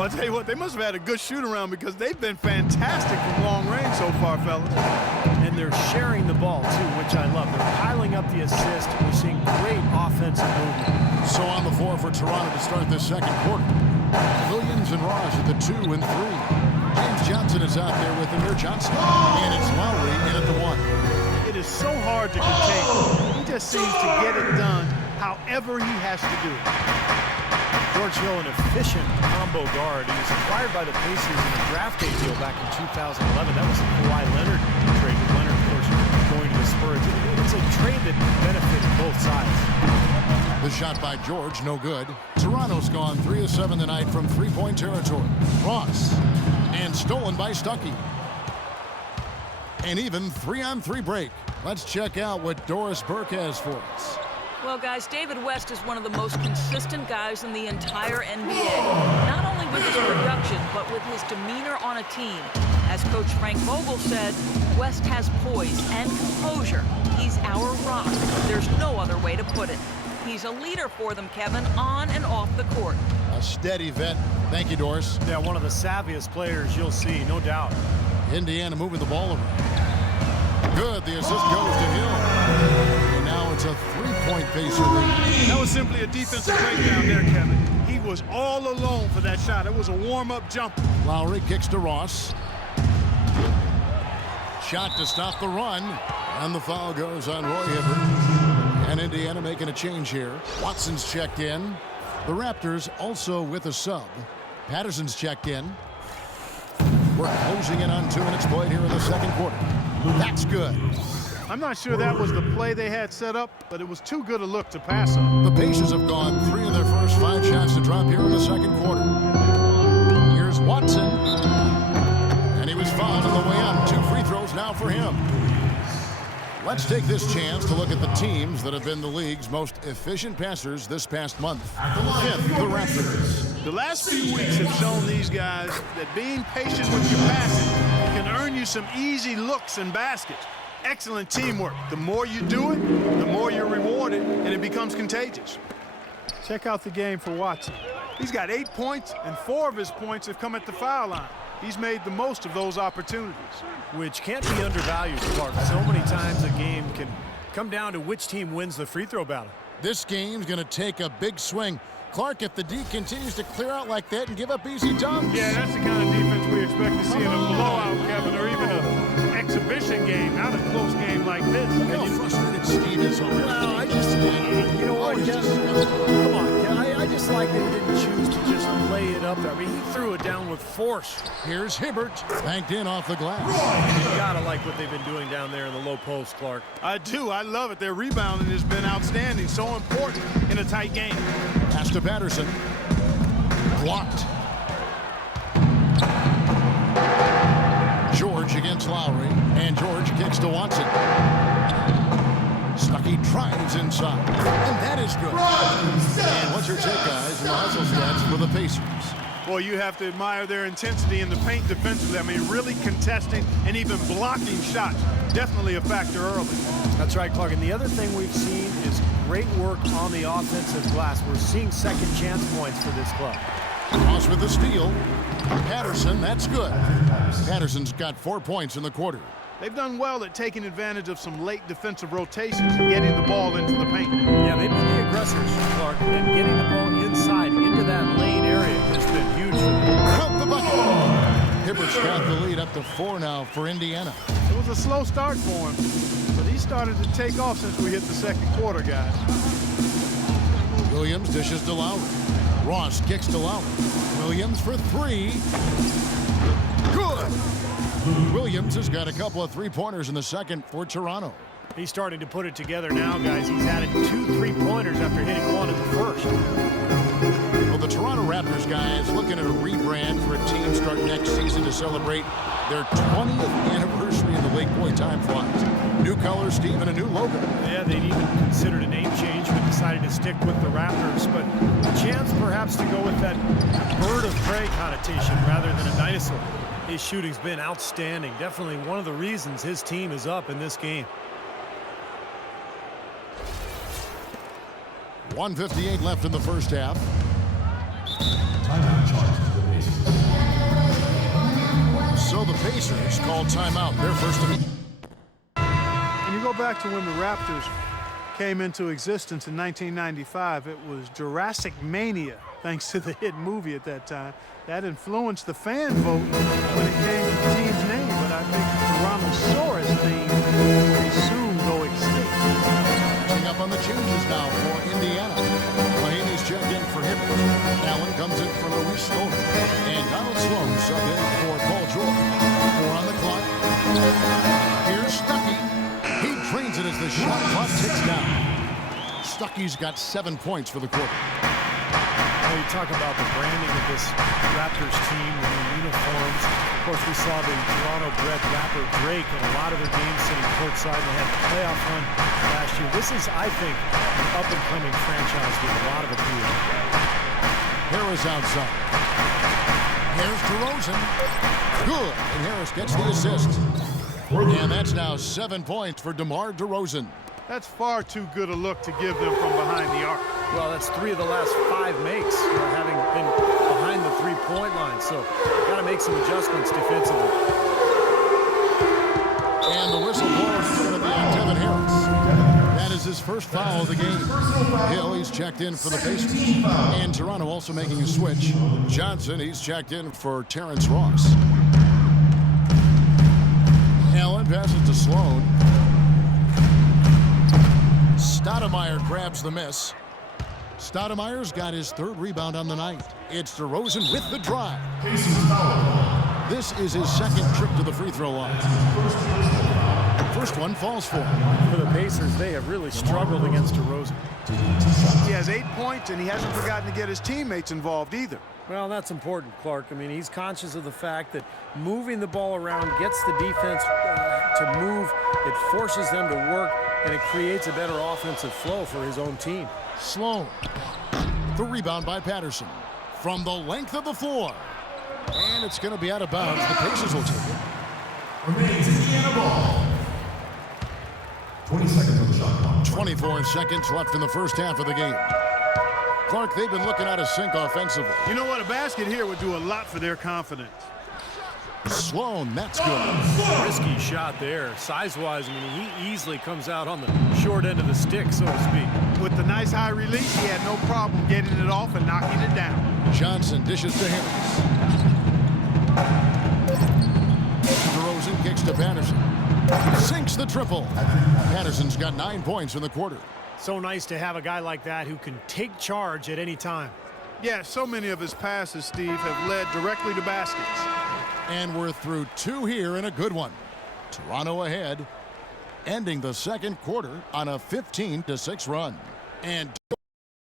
Well, I'll tell you what, they must have had a good shoot-around because they've been fantastic from long range so far, fellas. And they're sharing the ball, too, which I love. They're piling up the assist. We're seeing great offensive movement. So on the floor for Toronto to start this second quarter. Williams and Ross at the 2 and 3. James Johnson is out there with Amir Johnson. And it's Lowry in at the 1. It is so hard to contain. He just seems to get it done however he has to do it. George Hill, an efficient combo guard. He was acquired by the Pacers in a draft day deal back in 2011. That was a Kawhi Leonard trade. With Leonard, of course, going to the Spurs. It's a trade that benefited both sides. The shot by George, no good. Toronto's gone 3 of 7 tonight from three-point territory. Ross. And stolen by Stuckey. An even 3-on-3 break. Let's check out what Doris Burke has for us. Well, guys, David West is one of the most consistent guys in the entire NBA. Not only with his production, but with his demeanor on a team. As Coach Frank Vogel said, West has poise and composure. He's our rock. There's no other way to put it. He's a leader for them, Kevin, on and off the court. A steady vet. Thank you, Doris. Yeah, one of the savviest players you'll see, no doubt. Indiana moving the ball around. Good. The assist goes to Hill. And now it's a three-point Pacer lead. That was simply a defensive breakdown there, Kevin. He was all alone for that shot. It was a warm-up jumper. Lowry kicks to Ross. Shot to stop the run. And the foul goes on Roy Hibbert. And Indiana making a change here. Watson's checked in. The Raptors also with a sub. Patterson's checked in. We're closing in on 2 minutes played here in the second quarter. That's good. I'm not sure that was the play they had set up, but it was too good a look to pass up. The Pacers have gone 3 of their first 5 shots to drop here in the second quarter. Here's Watson. And he was fouled on the way up. 2 free throws now for him. Let's take this chance to look at the teams that have been the league's most efficient passers this past month. Fifth, the Raptors. The last few weeks have shown these guys that being patient with your passing can earn you some easy looks and baskets. Excellent teamwork. The more you do it, the more you're rewarded, and it becomes contagious. Check out the game for Watson. He's got 8 points, and 4 of his points have come at the foul line. He's made the most of those opportunities. Which can't be undervalued, Clark. So many times a game can come down to which team wins the free throw battle. This game's going to take a big swing. Clark, if the D continues to clear out like that and give up easy dunks. Yeah, that's the kind of defense we expect to see in a blowout, Kevin, or even an exhibition game, not a close game like this. Look how frustrated Steve is over. Well, I just, you know what, Kevin? Come on, Kevin. I just like that he didn't choose to just lay it up there. I mean, he threw it down with force. Here's Hibbert, banked in off the glass. You gotta like what they've been doing down there in the low post, Clark. I do. I love it. Their rebounding has been outstanding. So important in a tight game. Pass to Patterson. Blocked. George against Lowry. And George kicks to Watson. Stuckey drives inside. And that is good. And what's your take, guys, in the hustle stats for the Pacers? Well, you have to admire their intensity in the paint defensively. I mean, really contesting and even blocking shots. Definitely a factor early. That's right, Clark. And the other thing we've seen is great work on the offensive glass. We're seeing second chance points for this club. Ross with the steal. Patterson, that's good. Patterson's got 4 points in the quarter. They've done well at taking advantage of some late defensive rotations and getting the ball into the paint. Yeah, they've been the aggressors, Clark, and getting the ball inside into that lane area has been huge for them. Count the bucket. Hibbert's got the lead up to 4 now for Indiana. It was a slow start for him, but he started to take off since we hit the second quarter, guys. Williams dishes to Lowry. Ross kicks to Lowry. Williams for 3. Good. Williams has got a couple of three-pointers in the second for Toronto. He's starting to put it together now, guys. He's added 2 three-pointers after hitting 1 in the first. Well, the Toronto Raptors, guys, looking at a rebrand for a team starting next season to celebrate their 20th anniversary in the league. Boy, time flies. New colors, Steve, and a new logo. Yeah, they'd even considered a name change, but decided to stick with the Raptors. But a chance perhaps to go with that bird of prey connotation rather than a dinosaur. His shooting's been outstanding. Definitely one of the reasons his team is up in this game. 1:58 left in the first half. Time out charge to the bases. Pacers called timeout. Their first. When you go back to when the Raptors came into existence in 1995, it was Jurassic Mania, thanks to the hit movie at that time. That influenced the fan vote when it came to the team's name, but I think the Tyrannosaurus theme may soon go extinct. Catching up on the changes now for Indiana. Mahaney's checked in for Hibbert. Allen comes in for Luis Stoner. And Donald Sloan sub in for Paul George. 4 on the clock. Here's Stuckey. He drains it as the shot clock ticks down. Stuckey's got 7 points for the quarter. Well, you talk about the branding of this Raptors team and the uniforms. Of course, we saw the Toronto-bred rapper Drake in a lot of their games sitting courtside. They had a playoff run last year. This is, I think, an up-and-coming franchise with a lot of appeal. Harris outside. Here's DeRozan. Good. And Harris gets the assist. And that's now 7 points for DeMar DeRozan. That's far too good a look to give them from behind the arc. Well, that's 3 of the last 5 makes, having been behind the three-point line. So, got to make some adjustments defensively. And the whistle blows going to be on Devin Harris. That is his first foul of the game. Hill, he's checked in for the Pacers. And Toronto also making a switch. Johnson, he's checked in for Terrence Ross. Allen passes to Sloan. Stoudemire grabs the miss. Stoudemire's got his 3rd rebound on the night. It's DeRozan with the drive. This is his 2nd trip to the free throw line. First one falls for him. For the Pacers, they have really struggled against DeRozan. He has 8 points, and he hasn't forgotten to get his teammates involved either. Well, that's important, Clark. I mean, he's conscious of the fact that moving the ball around gets the defense to move. It forces them to work, and it creates a better offensive flow for his own team. Sloan. The rebound by Patterson. From the length of the floor. And it's going to be out of bounds. The Pacers will take it. Remains Indiana ball. 20 seconds on the shot clock. 24 seconds left in the first half of the game. Clark, they've been looking out of sync offensively. You know what? A basket here would do a lot for their confidence. Sloan, that's good. Risky shot there. Size-wise, I mean, he easily comes out on the short end of the stick, so to speak. With the nice high release, he had no problem getting it off and knocking it down. Johnson dishes to Harris. DeRozan kicks to Patterson. Sinks the triple. Patterson's got 9 points in the quarter. So nice to have a guy like that who can take charge at any time. Yeah, so many of his passes, Steve, have led directly to baskets. And we're through 2 here and a good one. Toronto ahead, ending the second quarter on a 15-6 run. And